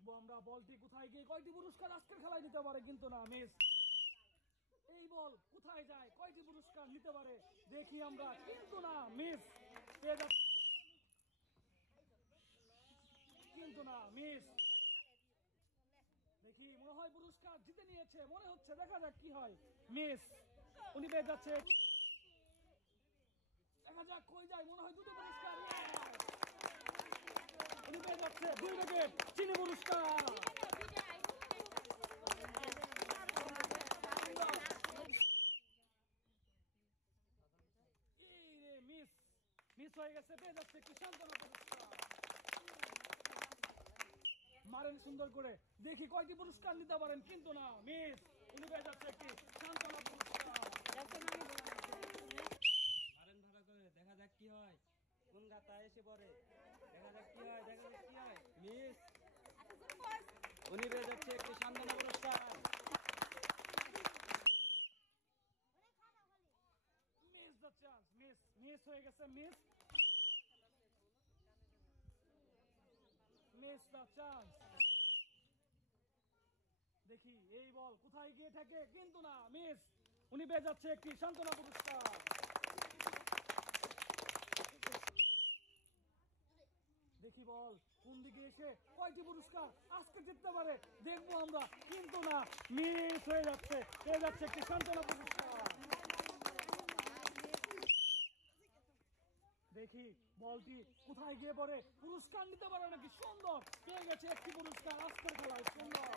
দেখবো আমরা বলটি কোথায় গিয়ে কয়টি পুরস্কার আজকের খেলায় নিতে পারে, কিন্তু না মিস। এই বল কোথায় যায়, কয়টি পুরস্কার নিতে পারে দেখি আমরা, কিন্তু না মিস। কিন্তু না মিস। দেখি মনে হয় পুরস্কার জিতে নিয়েছে মনে হচ্ছে, দেখা যাক কি হয়। মিস, উনি পেয়ে যাচ্ছে। দেখা যাক কই যায়, মনে হয় দুটো পুরস্কার। উনি পেয়ে যাচ্ছে 2 প্যাকেট চিনি পুরস্কার। মিস মিস হয়ে গেছে, পেয়ে যাচ্ছে একটি সান্ত্বনা পুরস্কার। মারেন সুন্দর করে, দেখি কয়টি পুরস্কার নিতে পারেন, কিন্তু না মিস। উনি পেয়ে যাচ্ছে একটি সান্ত্বনা পুরস্কার। মারেন ভালো করে, দেখা যাক কি হয়, কোন গাতা এসে পড়ে, দেখা যাক কি হয়, দেখা যাক কি হয়। মিস, উনি পেয়ে যাচ্ছে একটি সান্ত্বনা পুরস্কার। Miss the chance, miss miss হয়ে গেছে, মিস মিস দ্য চান্স। দেখি এই বল কোথায় গিয়ে থাকে, কিন্তু না মিস। উনি পেয়ে যাচ্ছে একটি সান্ত্বনা পুরস্কার। দেখি বল কোন দিকে এসে কয়টি পুরস্কার আজকে জিততে পারে, দেখবো আমরা, কিন্তু না মিস হয়ে যাচ্ছে, পেয়ে যাচ্ছে একটি সান্ত্বনা পুরস্কার। দেখি বলটি কোথায় গিয়ে পড়ে, পুরস্কার নিতে পারে নাকি, সুন্দর পেয়ে গেছে একটি পুরস্কার আজকের খেলায়, সুন্দর।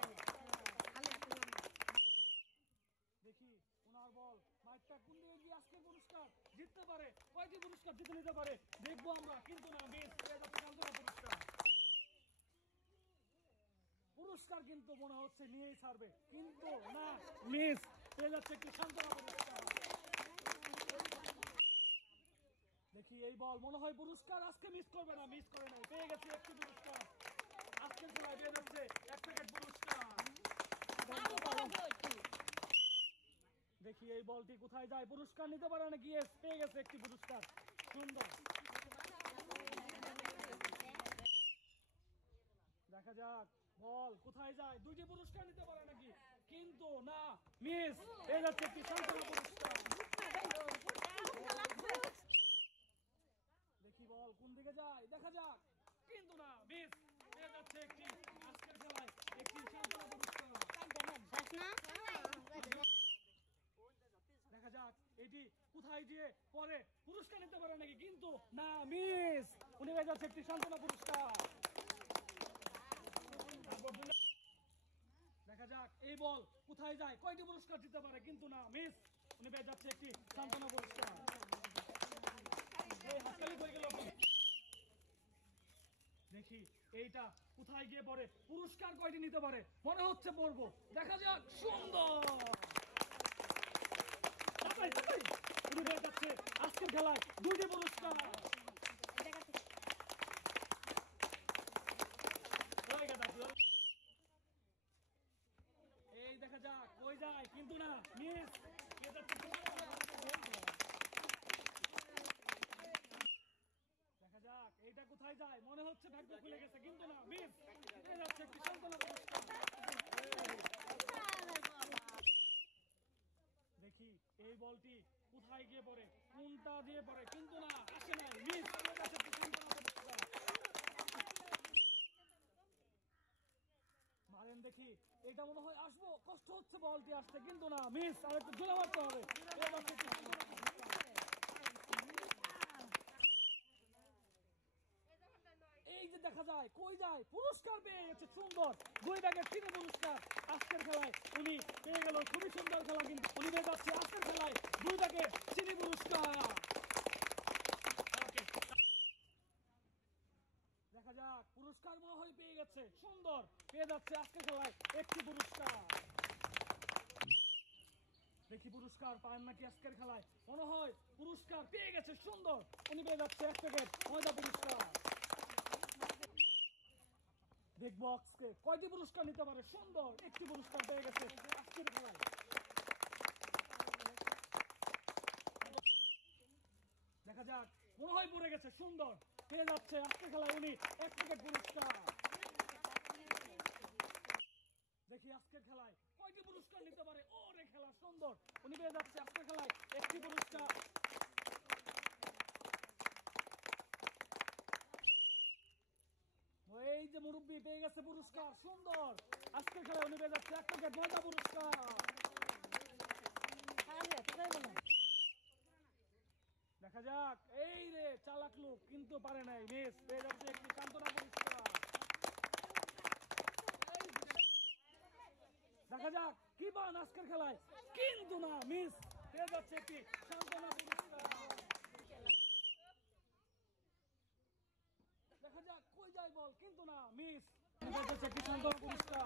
দেখি ওনার বল মাইকটা কোন দিকে গিয়ে আজকের পুরস্কার জিততে পারে, কয়টি পুরস্কার জিতে নিতে পারে দেখবো আমরা, কিন্তু না মিস, পেয়ে যাচ্ছে সান্ত্বনা পুরস্কার। পুরস্কার কিন্তু মনে হচ্ছে নিয়েই ছাড়বে, কিন্তু না মিস, পেয়ে যাচ্ছে একটি সান্ত্বনা পুরস্কার। দেখি এই বল মনে হয় পুরস্কার আজকে মিস করবে না, মিস করে নাই, পেয়ে গেছে একটি পুরস্কার আজকের খেলায়, পেয়ে যাচ্ছে 1 প্যাকেট পুরস্কার। দেখি এই বলটি কোথায় যায়, পুরস্কার নিতে পারে নাকি, পেয়ে গেছে একটি পুরস্কার, সুন্দর। দেখা যাক বল কোথায় যায়, 2টি পুরস্কার নিতে পারে নাকি, কিন্তু না মিস, পেয়ে যাচ্ছে একটি সান্ত্বনা পুরস্কার। দেখি বল কোন দিকে যায়, দেখা যাক, কিন্তু না মিস, পেয়ে যাচ্ছে একটি আজকের খেলায় একটি সান্ত্বনা পুরস্কার। দেখা যাক এটি কোথায় গিয়ে পরে পুরস্কার নিতে পারে নাকি, কিন্তু না মিস, উনি পেয়ে যাচ্ছে একটি সান্ত্বনা পুরস্কার। দেখা যাক এই বল কোথায় যায়, কয়টি পুরস্কার দিতে পারে, কিন্তু না মিস, উনি পেয়ে যাচ্ছে একটি সান্ত্বনা পুরস্কার। দেখি এইটা কোথায় গিয়ে পড়ে, পুরস্কার কয়টি নিতে পারে, মনে হচ্ছে পড়বো, দেখা যাক, সুন্দর। উনি পেয়ে যাচ্ছে আজকের খেলায় 2টি পুরস্কার। এই দেখা যাক কই যায়, কিন্তু না মিস, দেখা যাক এইটা কোথায় যায়, মনে হচ্ছে ভাগ্য খুলে গেছে, কিন্তু না মিস, পেয়ে যাচ্ছে একটি সান্ত্বনা পুরস্কার। দেখি এই বলটি কোথায় গিয়ে পড়ে, কোনটা দিয়ে পড়ে, কিন্তু না আসে নাই, মিস, পেয়ে যাচ্ছে একটি সান্ত্বনা পুরস্কার। মারেন দেখি, এটা মনে হয় আসবো, কষ্ট হচ্ছে বলটি আসতে, কিন্তু না মিস, আর একটু জোরে মারতে হবে। এই যে দেখা যায় কই যায়, পুরস্কার পেয়ে গেছে, সুন্দর, 2 প্যাকেট চিনি পুরস্কার আজকের খেলায় উনি পেয়ে গেল, খুবই সুন্দর খেলা, কিন্তু উনি পেয়ে যাচ্ছে আজকের খেলায় 2 প্যাকেট চিনি পুরস্কার। দেখা যাক পুরস্কার মনে হয় পেয়ে গেছে, সুন্দর, পেয়ে যাচ্ছে আজকের খেলায় একটি পুরস্কার। দেখি পুরস্কার পান নাকি আজকের খেলায়, মনে হয় পুরস্কার পেয়ে গেছে, সুন্দর, উনি পেয়ে যাচ্ছে 1 প্যাকেট ময়দা পুরস্কার। দেখবো আজকে কয়টি পুরস্কার নিতে পারে, সুন্দর, একটি পুরস্কার পেয়ে গেছে আজকের খেলায়। দেখা যাক মনে হয় পড়ে গেছে, সুন্দর, পেয়ে যাচ্ছে আজকের খেলায় উনি 1 প্যাকেট পুরস্কার। সুন্দর, উনি পেয়ে যাচ্ছে আজকের খেলায় একটি পুরস্কার। এই যে মুরব্বী পেয়ে গেছে পুরস্কার, সুন্দর, আজকের খেলায় উনি পেয়ে যাচ্ছে 1 প্যাকেট ময়দা পুরস্কার। দেখা যাক, এই রে চালাক লোক কিন্তু পারে নাই, মিস পেয়ে যাচ্ছে একটি সান্ত্বনা পুরস্কার। দেখা যাক কি পান আজকের খেলায়, কিন্তু না, মিস পেয়ে যাচ্ছে একটি সান্ত্বনা পুরস্কার। দেখা যাক কই যায় বল, কিন্তু না, মিস পেয়ে যাচ্ছে একটি সান্ত্বনা পুরস্কার।